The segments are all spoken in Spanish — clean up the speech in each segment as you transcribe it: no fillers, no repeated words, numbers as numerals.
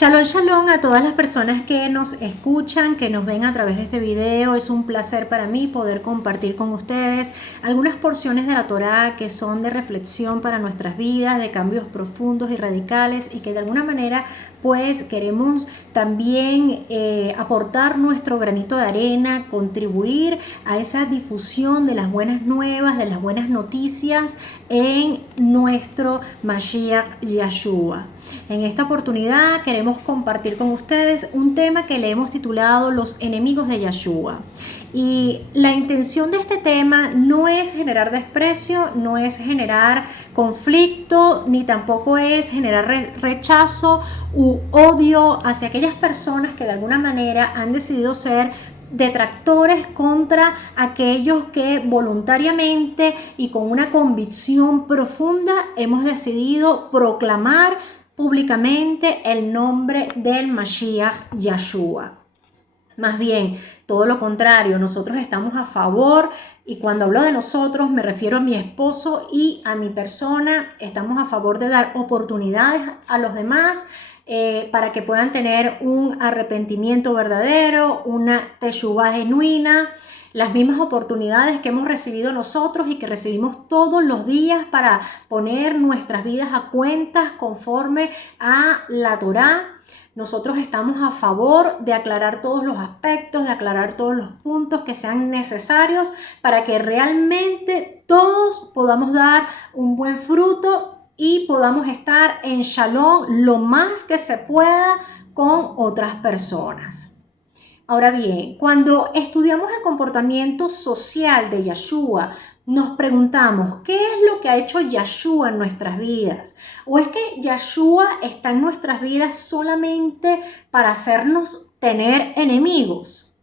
Shalom, shalom a todas las personas que nos escuchan, que nos ven a través de este video. Es un placer para mí poder compartir con ustedes algunas porciones de la Torá que son de reflexión para nuestras vidas, de cambios profundos y radicales, y que de alguna manera pues queremos también aportar nuestro granito de arena, contribuir a esa difusión de las buenas nuevas, de las buenas noticias en nuestro Mashiach Yeshua. En esta oportunidad queremos compartir con ustedes un tema que le hemos titulado Los enemigos de Yeshua. Y la intención de este tema no es generar desprecio, no es generar conflicto, ni tampoco es generar rechazo u odio hacia aquellas personas que de alguna manera han decidido ser detractores contra aquellos que voluntariamente y con una convicción profunda hemos decidido proclamar públicamente el nombre del Mashiach Yeshua. Más bien, todo lo contrario, nosotros estamos a favor, y cuando hablo de nosotros me refiero a mi esposo y a mi persona. Estamos a favor de dar oportunidades a los demás para que puedan tener un arrepentimiento verdadero, una teshuvá genuina, las mismas oportunidades que hemos recibido nosotros y que recibimos todos los días para poner nuestras vidas a cuentas conforme a la Torá. Nosotros estamos a favor de aclarar todos los aspectos, de aclarar todos los puntos que sean necesarios para que realmente todos podamos dar un buen fruto y podamos estar en shalom lo más que se pueda con otras personas. Ahora bien, cuando estudiamos el comportamiento social de Yeshua, nos preguntamos, ¿qué es lo que ha hecho Yeshua en nuestras vidas? ¿O es que Yeshua está en nuestras vidas solamente para hacernos tener enemigos?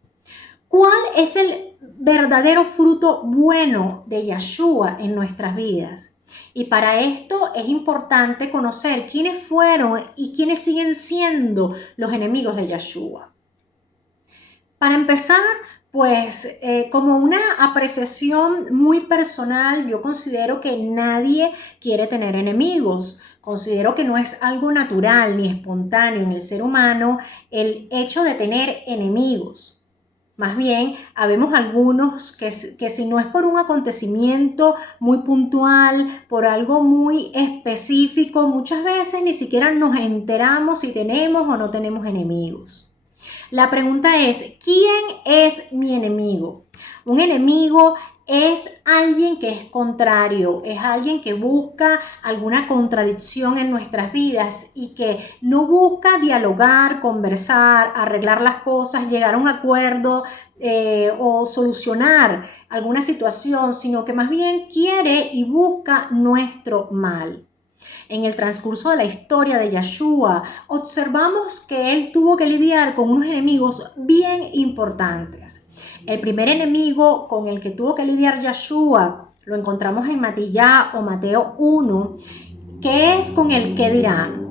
¿Cuál es el verdadero fruto bueno de Yeshua en nuestras vidas? Y para esto es importante conocer quiénes fueron y quiénes siguen siendo los enemigos de Yeshua. Para empezar, pues como una apreciación muy personal, yo considero que nadie quiere tener enemigos. Considero que no es algo natural ni espontáneo en el ser humano el hecho de tener enemigos. Más bien, habemos algunos que si no es por un acontecimiento muy puntual, por algo muy específico, muchas veces ni siquiera nos enteramos si tenemos o no tenemos enemigos. La pregunta es, ¿quién es mi enemigo? Un enemigo es alguien que es contrario, es alguien que busca alguna contradicción en nuestras vidas y que no busca dialogar, conversar, arreglar las cosas, llegar a un acuerdo o solucionar alguna situación, sino que más bien quiere y busca nuestro mal. En el transcurso de la historia de Yeshua, observamos que él tuvo que lidiar con unos enemigos bien importantes. El primer enemigo con el que tuvo que lidiar Yeshua lo encontramos en Mateo 1, que es con el que dirán.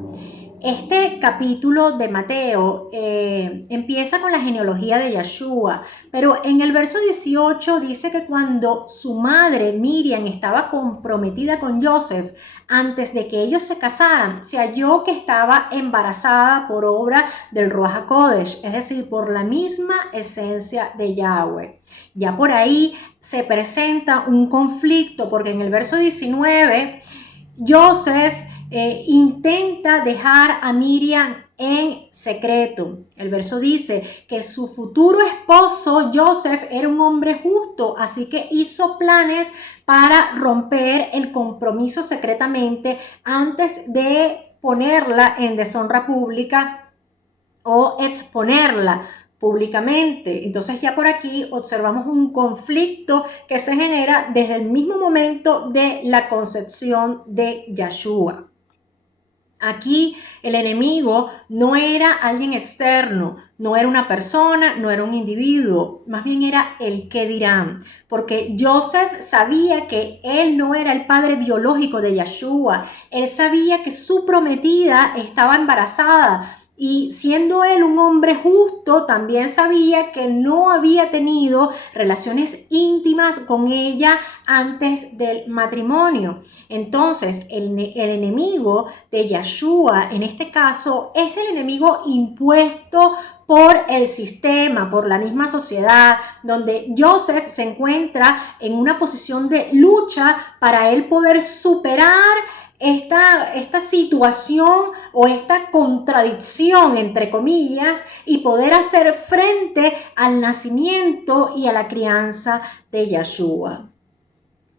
Este capítulo de Mateo empieza con la genealogía de Yeshua, pero en el verso 18 dice que cuando su madre Miriam estaba comprometida con Joseph, antes de que ellos se casaran, se halló que estaba embarazada por obra del Ruach HaKodesh, es decir, por la misma esencia de Yahweh. Ya por ahí se presenta un conflicto, porque en el verso 19, Joseph intenta dejar a Miriam en secreto. El verso dice que su futuro esposo Joseph era un hombre justo, así que hizo planes para romper el compromiso secretamente antes de ponerla en deshonra pública o exponerla públicamente. Entonces ya por aquí observamos un conflicto que se genera desde el mismo momento de la concepción de Yeshua. Aquí el enemigo no era alguien externo, no era una persona, no era un individuo, más bien era el que dirán, porque Joseph sabía que él no era el padre biológico de Yeshua, él sabía que su prometida estaba embarazada, Y siendo él un hombre justo, también sabía que no había tenido relaciones íntimas con ella antes del matrimonio. Entonces, el enemigo de Yeshua, en este caso, es el enemigo impuesto por el sistema, por la misma sociedad, donde Joseph se encuentra en una posición de lucha para él poder superar esta situación o esta contradicción, entre comillas, y poder hacer frente al nacimiento y a la crianza de Yeshua.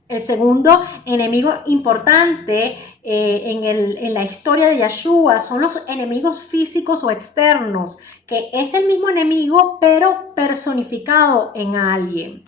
El segundo enemigo importante en la historia de Yeshua son los enemigos físicos o externos, que es el mismo enemigo pero personificado en alguien.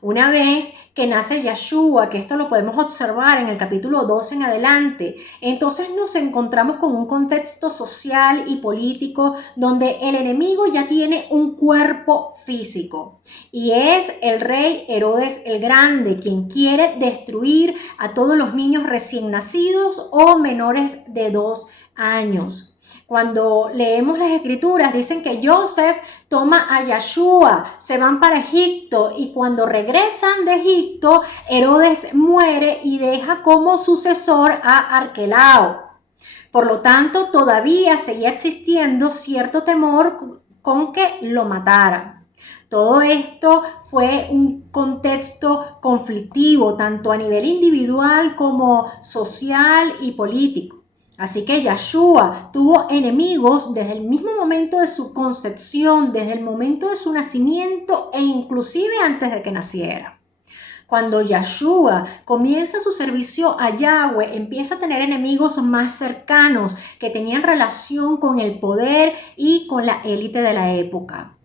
Una vez que nace Yeshua, que esto lo podemos observar en el capítulo 12 en adelante, entonces nos encontramos con un contexto social y político donde el enemigo ya tiene un cuerpo físico y es el rey Herodes el Grande, quien quiere destruir a todos los niños recién nacidos o menores de 2 años. Cuando leemos las escrituras dicen que Joseph toma a Yeshua, se van para Egipto y cuando regresan de Egipto, Herodes muere y deja como sucesor a Arquelao. Por lo tanto, todavía seguía existiendo cierto temor con que lo mataran. Todo esto fue un contexto conflictivo, tanto a nivel individual como social y político. Así que Yeshua tuvo enemigos desde el mismo momento de su concepción, desde el momento de su nacimiento e inclusive antes de que naciera. Cuando Yeshua comienza su servicio a Yahweh, empieza a tener enemigos más cercanos que tenían relación con el poder y con la élite de la época.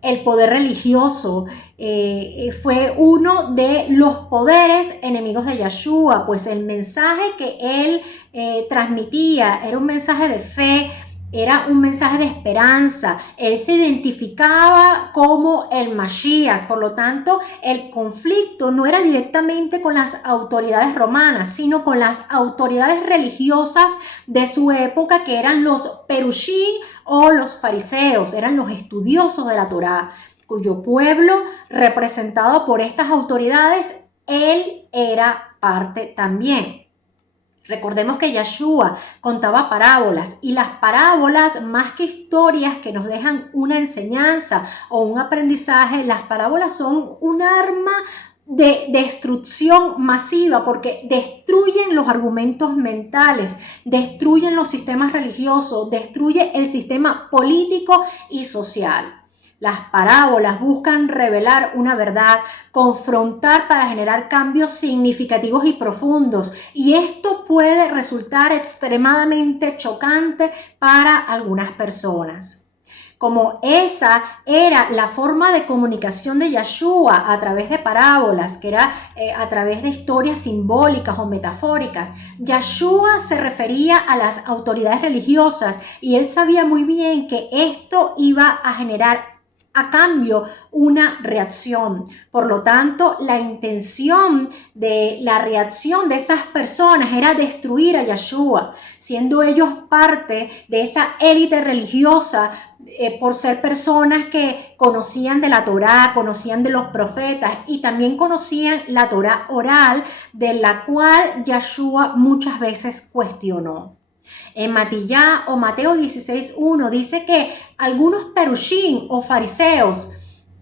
El poder religioso fue uno de los poderes enemigos de Yeshua, pues el mensaje que él transmitía era un mensaje de fe, era un mensaje de esperanza. Él se identificaba como el Mashiach, por lo tanto, el conflicto no era directamente con las autoridades romanas, sino con las autoridades religiosas de su época, que eran los perushim o los fariseos, eran los estudiosos de la Torá, cuyo pueblo, representado por estas autoridades, él era parte también. Recordemos que Yeshua contaba parábolas y las parábolas, más que historias que nos dejan una enseñanza o un aprendizaje, las parábolas son un arma de destrucción masiva porque destruyen los argumentos mentales, destruyen los sistemas religiosos, destruye el sistema político y social. Las parábolas buscan revelar una verdad, confrontar para generar cambios significativos y profundos, y esto puede resultar extremadamente chocante para algunas personas. Como esa era la forma de comunicación de Yeshua a través de parábolas, que era a través de historias simbólicas o metafóricas, Yeshua se refería a las autoridades religiosas y él sabía muy bien que esto iba a generar a cambio una reacción. Por lo tanto, la intención de la reacción de esas personas era destruir a Yeshua, siendo ellos parte de esa élite religiosa por ser personas que conocían de la Torá, conocían de los profetas y también conocían la Torá oral, de la cual Yeshua muchas veces cuestionó. En Matillá o Mateo 16:1 dice que algunos perushim o fariseos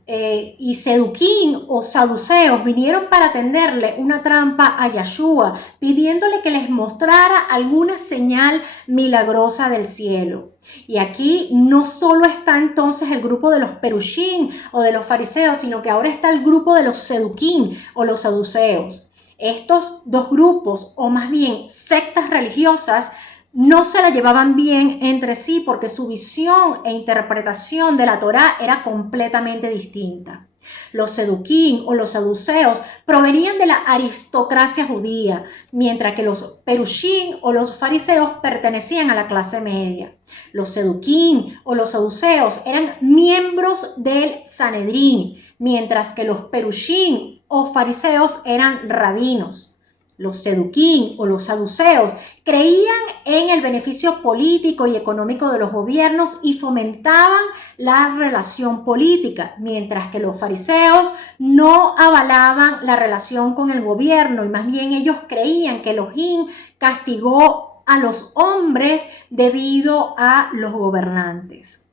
y seduquín o saduceos vinieron para tenderle una trampa a Yeshua, pidiéndole que les mostrara alguna señal milagrosa del cielo. Y aquí no solo está entonces el grupo de los perushim o de los fariseos, sino que ahora está el grupo de los seduquín o los saduceos. Estos dos grupos, o más bien sectas religiosas, no se la llevaban bien entre sí porque su visión e interpretación de la Torá era completamente distinta. Los seduquín o los saduceos provenían de la aristocracia judía, mientras que los perushim o los fariseos pertenecían a la clase media. Los seduquín o los saduceos eran miembros del Sanedrín, mientras que los perushim o fariseos eran rabinos. los seduquín o los saduceos, creían en el beneficio político y económico de los gobiernos y fomentaban la relación política, mientras que los fariseos no avalaban la relación con el gobierno y más bien ellos creían que Elohim castigó a los hombres debido a los gobernantes.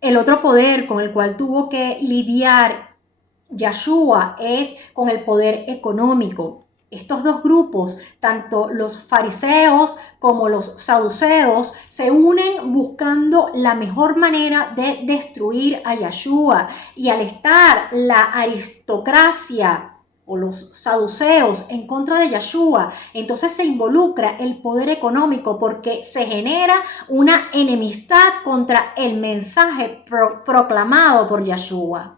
El otro poder con el cual tuvo que lidiar Yeshua es con el poder económico. Estos dos grupos, tanto los fariseos como los saduceos, se unen buscando la mejor manera de destruir a Yeshua. Y al estar la aristocracia o los saduceos en contra de Yeshua, entonces se involucra el poder económico porque se genera una enemistad contra el mensaje proclamado por Yeshua.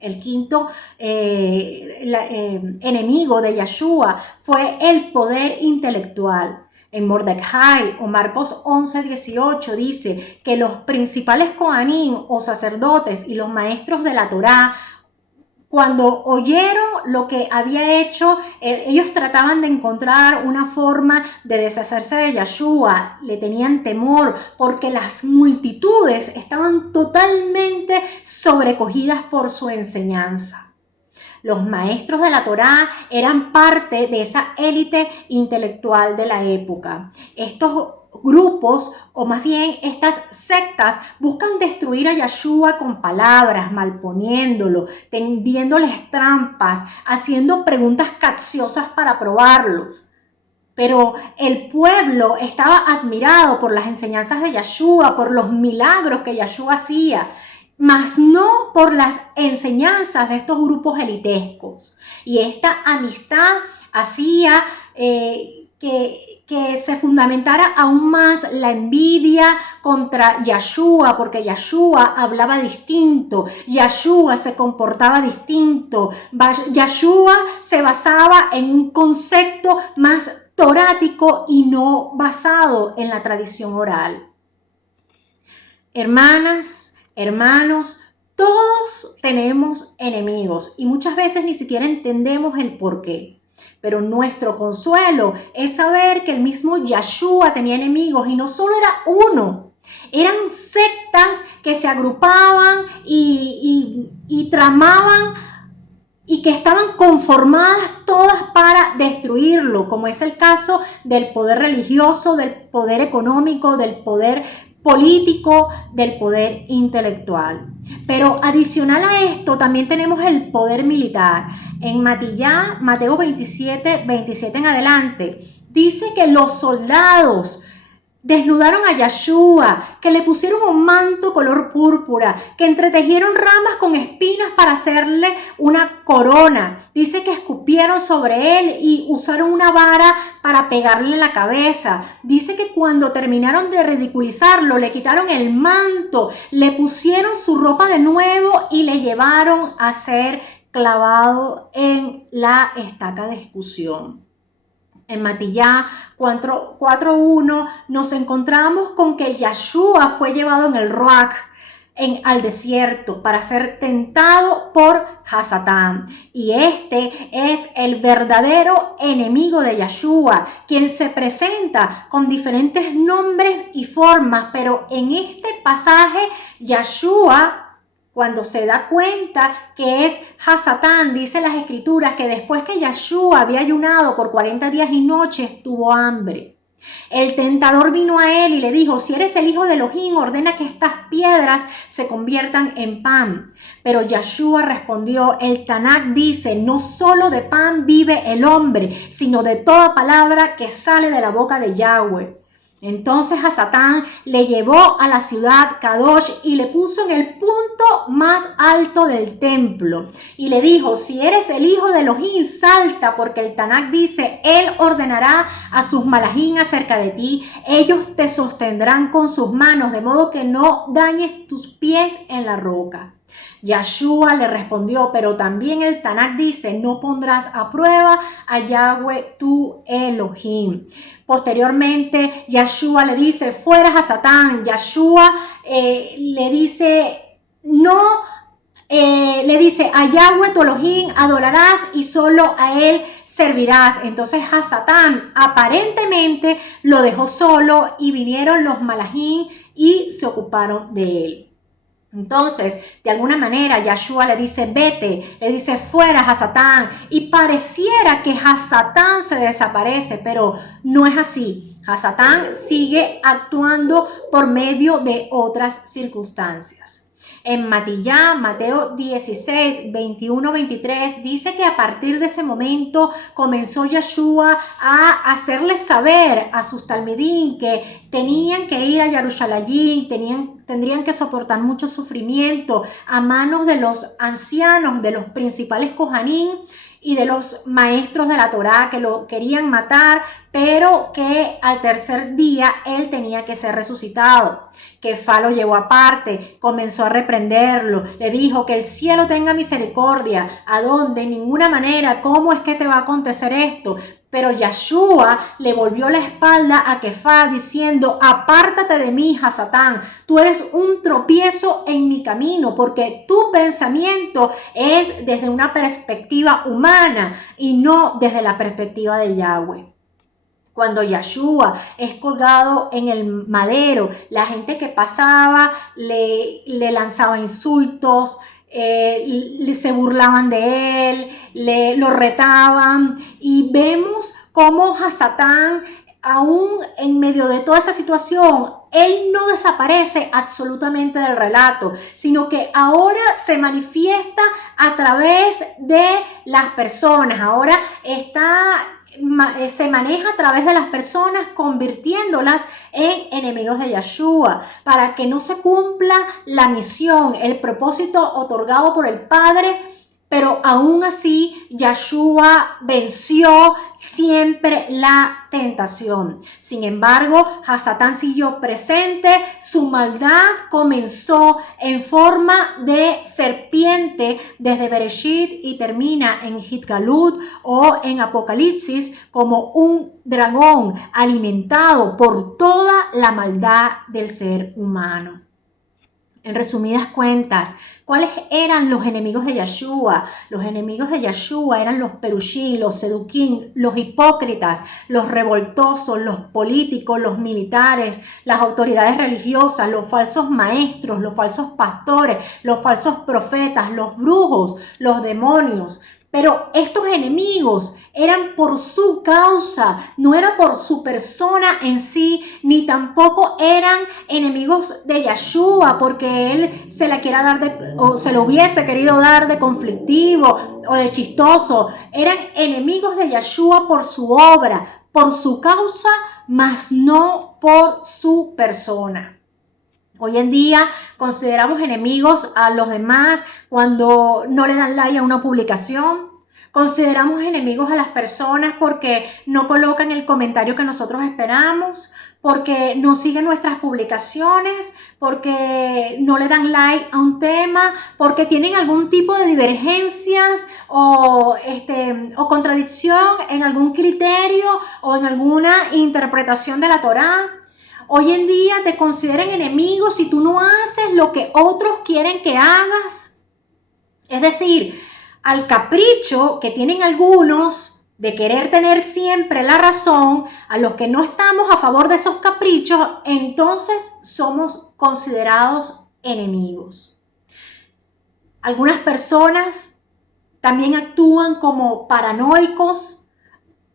El quinto enemigo de Yeshua fue el poder intelectual. En Mordecai o Marcos 11:18 dice que los principales coanín o sacerdotes y los maestros de la Torá, cuando oyeron lo que había hecho, ellos trataban de encontrar una forma de deshacerse de Yeshua. Le tenían temor porque las multitudes estaban totalmente sobrecogidas por su enseñanza. Los maestros de la Torá eran parte de esa élite intelectual de la época. Estos grupos, o más bien estas sectas, buscan destruir a Yeshua con palabras, malponiéndolo, tendiéndoles trampas, haciendo preguntas capciosas para probarlos. Pero el pueblo estaba admirado por las enseñanzas de Yeshua, por los milagros que Yeshua hacía, mas no por las enseñanzas de estos grupos elitescos. Y esta amistad hacía que se fundamentara aún más la envidia contra Yeshua, porque Yeshua hablaba distinto, Yeshua se comportaba distinto, Yeshua se basaba en un concepto más torático y no basado en la tradición oral. Hermanas, hermanos, todos tenemos enemigos y muchas veces ni siquiera entendemos el porqué. Pero nuestro consuelo es saber que el mismo Yeshua tenía enemigos y no solo era uno. Eran sectas que se agrupaban y tramaban y que estaban conformadas todas para destruirlo, como es el caso del poder religioso, del poder económico, del poder político, del poder intelectual. Pero adicional a esto también tenemos el poder militar. En Mateo 27 en adelante, dice que los soldados desnudaron a Yeshua, que le pusieron un manto color púrpura, que entretejieron ramas con espinas para hacerle una corona. Dice que escupieron sobre él y usaron una vara para pegarle en la cabeza. Dice que cuando terminaron de ridiculizarlo, le quitaron el manto, le pusieron su ropa de nuevo y le llevaron a ser clavado en la estaca de ejecución. En Matillá 4:1 nos encontramos con que Yeshua fue llevado en el Ruach al desierto para ser tentado por Hasatán. Y este es el verdadero enemigo de Yeshua, quien se presenta con diferentes nombres y formas, pero en este pasaje Yeshua, cuando se da cuenta que es Hasatán, dice las escrituras que después que Yeshua había ayunado por 40 días y noches, tuvo hambre. El tentador vino a él y le dijo: si eres el hijo de Elohim, ordena que estas piedras se conviertan en pan. Pero Yeshua respondió: el Tanakh dice, no solo de pan vive el hombre, sino de toda palabra que sale de la boca de Yahweh. Entonces Hasatán le llevó a la ciudad Kadosh y le puso en el punto más alto del templo. Y le dijo: si eres el hijo de Elohim, salta, porque el Tanakh dice, él ordenará a sus malajín acerca de ti. Ellos te sostendrán con sus manos, de modo que no dañes tus pies en la roca. Yeshua le respondió: pero también el Tanakh dice, no pondrás a prueba a Yahweh tu Elohim. Posteriormente, Yeshua le dice: fuera Hasatán. Yeshua le dice: no le dice, a Yahweh tu Elohim adorarás y solo a él servirás. Entonces Hasatán aparentemente lo dejó solo y vinieron los malajim y se ocuparon de él. Entonces, de alguna manera, Yahshua le dice, vete, le dice, fuera Hasatán, y pareciera que Hasatán se desaparece, pero no es así. Hasatán sigue actuando por medio de otras circunstancias. En Mateo 16, 21, 23 dice que a partir de ese momento comenzó Yahshua a hacerles saber a sus talmidín que tenían que ir a Jerusalén, tendrían que soportar mucho sufrimiento a manos de los ancianos, de los principales kohanim y de los maestros de la Torá que lo querían matar, pero que al tercer día él tenía que ser resucitado. Kefá lo llevó aparte, comenzó a reprenderlo, le dijo que el cielo tenga misericordia. ¿A dónde? En ninguna manera. ¿Cómo es que te va a acontecer esto? Pero Yahshua le volvió la espalda a Kefá diciendo, apártate de mí, Hasatán, tú eres un tropiezo en mi camino, porque tu pensamiento es desde una perspectiva humana y no desde la perspectiva de Yahweh. Cuando Yahshua es colgado en el madero, la gente que pasaba le lanzaba insultos, se burlaban de él, lo retaban, y vemos cómo Hasatán, aún en medio de toda esa situación, él no desaparece absolutamente del relato, sino que ahora se manifiesta a través de las personas. Ahora se maneja a través de las personas, convirtiéndolas en enemigos de Yahshua, para que no se cumpla la misión, el propósito otorgado por el Padre. Pero aún así, Yahshua venció siempre la tentación. Sin embargo, Hasatán siguió presente, su maldad comenzó en forma de serpiente desde Bereshit y termina en Hitgalut o en Apocalipsis como un dragón alimentado por toda la maldad del ser humano. En resumidas cuentas, ¿cuáles eran los enemigos de Yahshua? Los enemigos de Yahshua eran los perushim, los seduquín, los hipócritas, los revoltosos, los políticos, los militares, las autoridades religiosas, los falsos maestros, los falsos pastores, los falsos profetas, los brujos, los demonios. Pero estos enemigos eran por su causa, no era por su persona en sí, ni tampoco eran enemigos de Yahshua porque él se la quiera dar o se lo hubiese querido dar de conflictivo o de chistoso. Eran enemigos de Yahshua por su obra, por su causa, mas no por su persona. Hoy en día consideramos enemigos a los demás cuando no le dan like a una publicación. Consideramos enemigos a las personas porque no colocan el comentario que nosotros esperamos, porque no siguen nuestras publicaciones, porque no le dan like a un tema, porque tienen algún tipo de divergencias o contradicción en algún criterio o en alguna interpretación de la Torá. Hoy en día te consideran enemigo si tú no haces lo que otros quieren que hagas. Es decir, al capricho que tienen algunos de querer tener siempre la razón, a los que no estamos a favor de esos caprichos, entonces somos considerados enemigos. Algunas personas también actúan como paranoicos,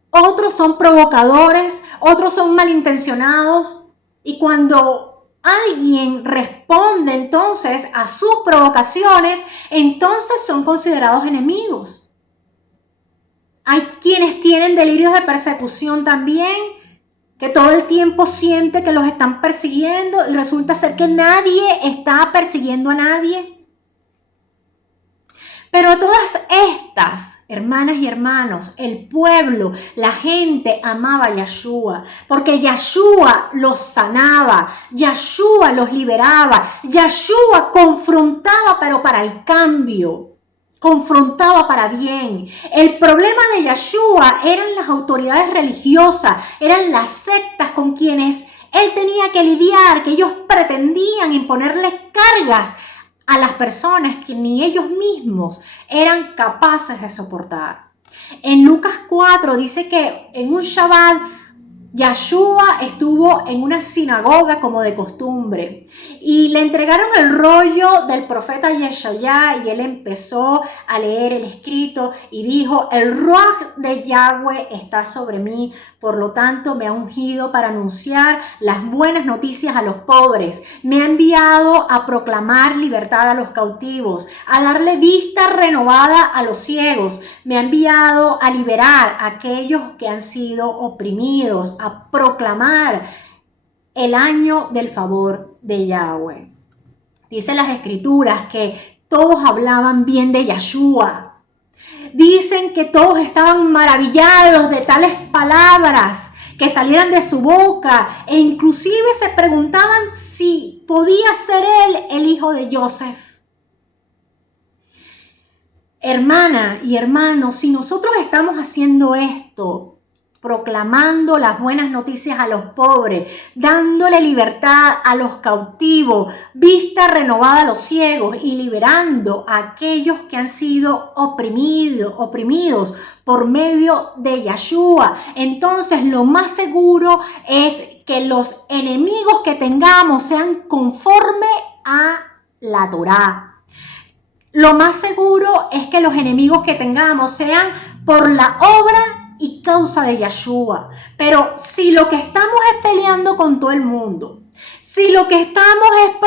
otros son provocadores, otros son malintencionados. Y cuando alguien responde entonces a sus provocaciones, entonces son considerados enemigos. Hay quienes tienen delirios de persecución también, que todo el tiempo siente que los están persiguiendo y resulta ser que nadie está persiguiendo a nadie. Pero a todas estas, hermanas y hermanos, el pueblo, la gente amaba a Yahshua, porque Yahshua los sanaba, Yahshua los liberaba, Yahshua confrontaba, pero para el cambio, confrontaba para bien. El problema de Yahshua eran las autoridades religiosas, eran las sectas con quienes él tenía que lidiar, que ellos pretendían imponerle cargas a las personas que ni ellos mismos eran capaces de soportar. En Lucas 4 dice que en un Shabbat Yeshua estuvo en una sinagoga como de costumbre y le entregaron el rollo del profeta Yeshaya y él empezó a leer el escrito y dijo: el Ruaj de Yahweh está sobre mí, por lo tanto me ha ungido para anunciar las buenas noticias a los pobres, me ha enviado a proclamar libertad a los cautivos, a darle vista renovada a los ciegos, me ha enviado a liberar a aquellos que han sido oprimidos, a proclamar el año del favor de Yahweh. Dice las escrituras que todos hablaban bien de Yeshua. Dicen que todos estaban maravillados de tales palabras que salieran de su boca e inclusive se preguntaban si podía ser él el hijo de Joseph. Hermana y hermano, si nosotros estamos haciendo esto, proclamando las buenas noticias a los pobres, dándole libertad a los cautivos, vista renovada a los ciegos y liberando a aquellos que han sido oprimidos por medio de Yeshua, entonces lo más seguro es que los enemigos que tengamos sean conforme a la Torá. Lo más seguro es que los enemigos que tengamos sean por la obra y causa de Yeshua. Pero si lo que estamos es peleando con todo el mundo, si lo que estamos es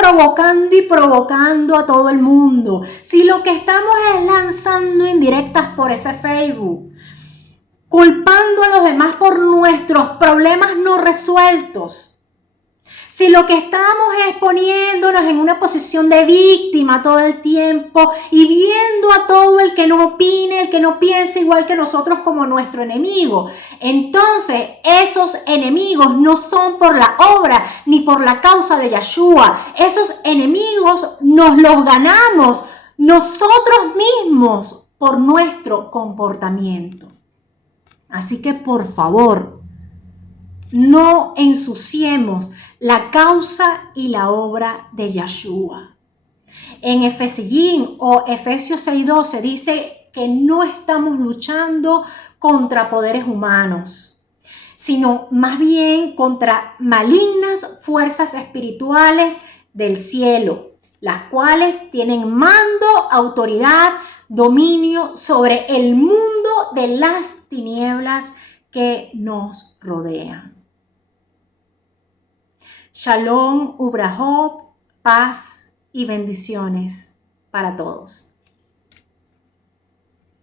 provocando a todo el mundo, si lo que estamos es lanzando indirectas por ese Facebook, culpando a los demás por nuestros problemas no resueltos, si lo que estamos es poniéndonos en una posición de víctima todo el tiempo y viendo a todo el que no opine, el que no piense igual que nosotros como nuestro enemigo, entonces esos enemigos no son por la obra ni por la causa de Yeshua. Esos enemigos nos los ganamos nosotros mismos por nuestro comportamiento. Así que por favor, no ensuciemos la causa y la obra de Yeshua. En Efesiyín o Efesios 6:12 dice que no estamos luchando contra poderes humanos, sino más bien contra malignas fuerzas espirituales del cielo, las cuales tienen mando, autoridad, dominio sobre el mundo de las tinieblas que nos rodean. Shalom, Ubrahot, paz y bendiciones para todos.